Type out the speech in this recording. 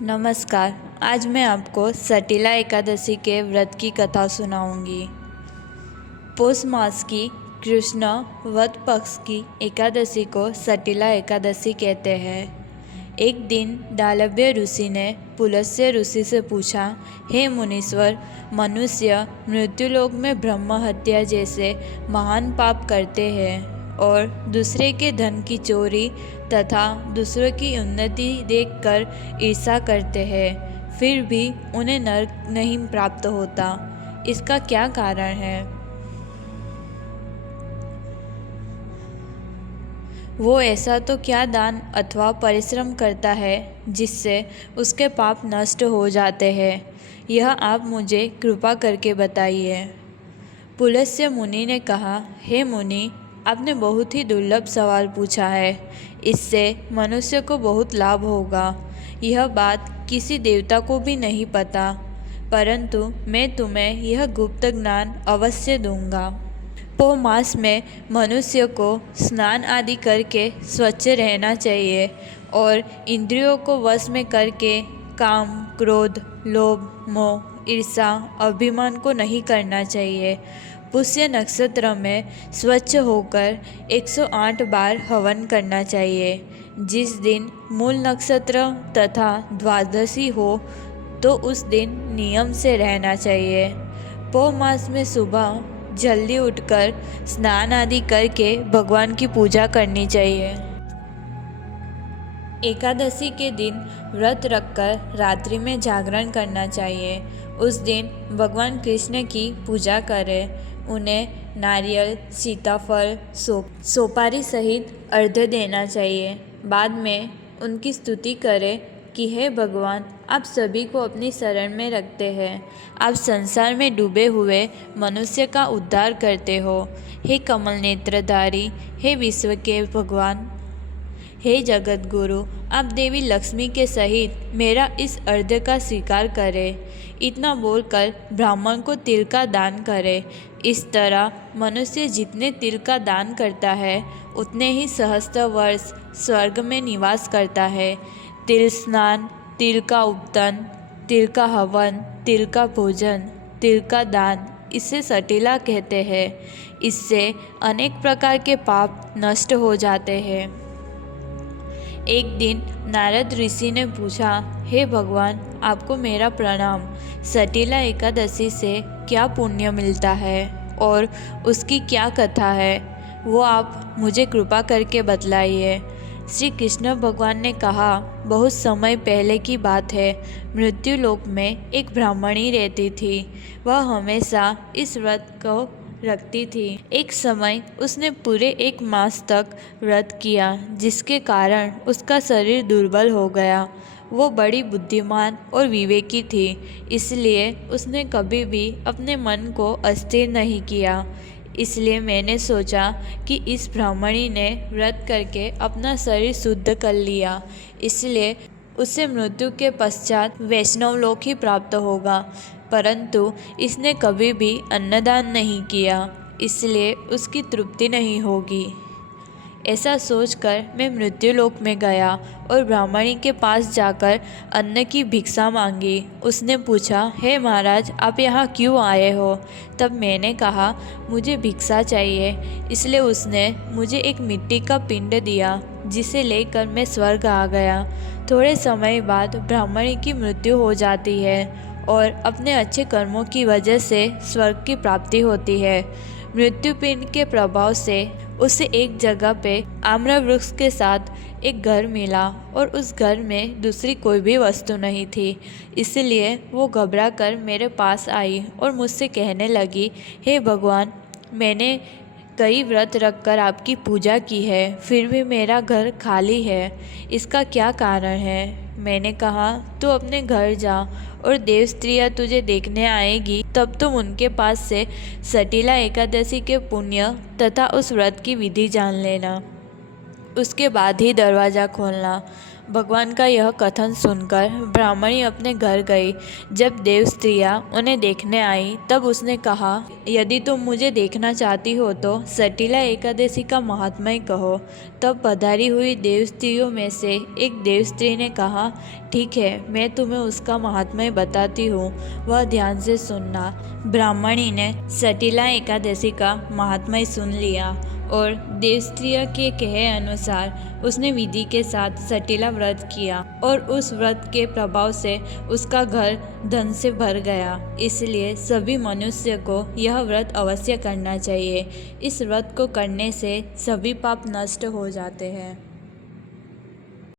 नमस्कार। आज मैं आपको सटीला एकादशी के व्रत की कथा सुनाऊंगी। पौष मास की कृष्ण वद पक्ष की एकादशी को सटीला एकादशी कहते हैं। एक दिन डालभ्य ऋषि ने पुलस्त्य ऋषि से पूछा, हे मुनीश्वर, मनुष्य मृत्युलोक में ब्रह्म हत्या जैसे महान पाप करते हैं और दूसरे के धन की चोरी तथा दूसरों की उन्नति देखकर ईर्ष्या करते हैं, फिर भी उन्हें नरक नहीं प्राप्त होता। इसका क्या कारण है? वो ऐसा तो क्या दान अथवा परिश्रम करता है जिससे उसके पाप नष्ट हो जाते हैं? यह आप मुझे कृपा करके बताइए। पुलस्त्य मुनि ने कहा, हे मुनि, आपने बहुत ही दुर्लभ सवाल पूछा है। इससे मनुष्य को बहुत लाभ होगा। यह बात किसी देवता को भी नहीं पता, परंतु मैं तुम्हें यह गुप्त ज्ञान अवश्य दूंगा। पौष मास में मनुष्य को स्नान आदि करके स्वच्छ रहना चाहिए और इंद्रियों को वश में करके काम, क्रोध, लोभ, मोह, ईर्ष्या, अभिमान को नहीं करना चाहिए। पुष्य नक्षत्र में स्वच्छ होकर 108 बार हवन करना चाहिए। जिस दिन मूल नक्षत्र तथा द्वादशी हो तो उस दिन नियम से रहना चाहिए। पौष मास में सुबह जल्दी उठकर स्नान आदि करके भगवान की पूजा करनी चाहिए। एकादशी के दिन व्रत रखकर रात्रि में जागरण करना चाहिए। उस दिन भगवान कृष्ण की पूजा करें। उन्हें नारियल, सीताफल, सोपारी सहित अर्घ्य देना चाहिए। बाद में उनकी स्तुति करें कि हे भगवान, आप सभी को अपनी शरण में रखते हैं। आप संसार में डूबे हुए मनुष्य का उद्धार करते हो। हे कमल नेत्रधारी, हे विश्व के भगवान, हे जगत गुरु, आप देवी लक्ष्मी के सहित मेरा इस अर्घ्य का स्वीकार करें। इतना बोलकर ब्राह्मण को तिल का दान करें। इस तरह मनुष्य जितने तिल का दान करता है उतने ही सहस्त्र वर्ष स्वर्ग में निवास करता है। तिल स्नान, तिल का उपतन, तिल का हवन, तिल का भोजन, तिल का दान, इसे सटीला कहते हैं। इससे अनेक प्रकार के पाप नष्ट हो जाते हैं। एक दिन नारद ऋषि ने पूछा, हे भगवान, आपको मेरा प्रणाम। सटीला एकादशी से क्या पुण्य मिलता है और उसकी क्या कथा है, वो आप मुझे कृपा करके बतलाइए। श्री कृष्ण भगवान ने कहा, बहुत समय पहले की बात है। मृत्युलोक में एक ब्राह्मणी रहती थी। वह हमेशा इस व्रत को रखती थी। एक समय उसने पूरे 1 मास तक व्रत किया, जिसके कारण उसका शरीर दुर्बल हो गया। वो बड़ी बुद्धिमान और विवेकी थी, इसलिए उसने कभी भी अपने मन को अस्थिर नहीं किया। इसलिए मैंने सोचा कि इस ब्राह्मणी ने व्रत करके अपना शरीर शुद्ध कर लिया, इसलिए उसे मृत्यु के पश्चात वैष्णव लोक ही प्राप्त होगा। परंतु इसने कभी भी अन्नदान नहीं किया, इसलिए उसकी तृप्ति नहीं होगी। ऐसा सोचकर मैं मृत्युलोक में गया और ब्राह्मणी के पास जाकर अन्न की भिक्षा मांगी। उसने पूछा, हे महाराज, आप यहाँ क्यों आए हो? तब मैंने कहा, मुझे भिक्षा चाहिए। इसलिए उसने मुझे एक मिट्टी का पिंड दिया, जिसे लेकर मैं स्वर्ग आ गया। थोड़े समय बाद ब्राह्मणी की मृत्यु हो जाती है और अपने अच्छे कर्मों की वजह से स्वर्ग की प्राप्ति होती है। मृत्यु पिंड के प्रभाव से उसे एक जगह पे आम्र वृक्ष के साथ एक घर मिला और उस घर में दूसरी कोई भी वस्तु नहीं थी। इसलिए वो घबरा कर मेरे पास आई और मुझसे कहने लगी, हे भगवान, मैंने कई व्रत रखकर आपकी पूजा की है, फिर भी मेरा घर खाली है। इसका क्या कारण है? मैंने कहा, तू अपने घर जा और देव स्त्रियाँ तुझे देखने आएगी, तब तुम उनके पास से सटीला एकादशी के पुण्य तथा उस व्रत की विधि जान लेना। उसके बाद ही दरवाज़ा खोलना। भगवान का यह कथन सुनकर ब्राह्मणी अपने घर गई। जब देव स्त्रियाँ उन्हें देखने आई तब उसने कहा, यदि तुम मुझे देखना चाहती हो तो सटीला एकादशी का महात्म्य कहो। तब पधारी हुई देव स्त्रियों में से एक देव स्त्री ने कहा, ठीक है, मैं तुम्हें उसका महात्म्य बताती हूँ, वह ध्यान से सुनना। ब्राह्मणी ने सटीला एकादशी का महात्म्य सुन लिया और देवस्त्रियों के कहे अनुसार उसने विधि के साथ सटीला व्रत किया और उस व्रत के प्रभाव से उसका घर धन से भर गया। इसलिए सभी मनुष्य को यह व्रत अवश्य करना चाहिए। इस व्रत को करने से सभी पाप नष्ट हो जाते हैं।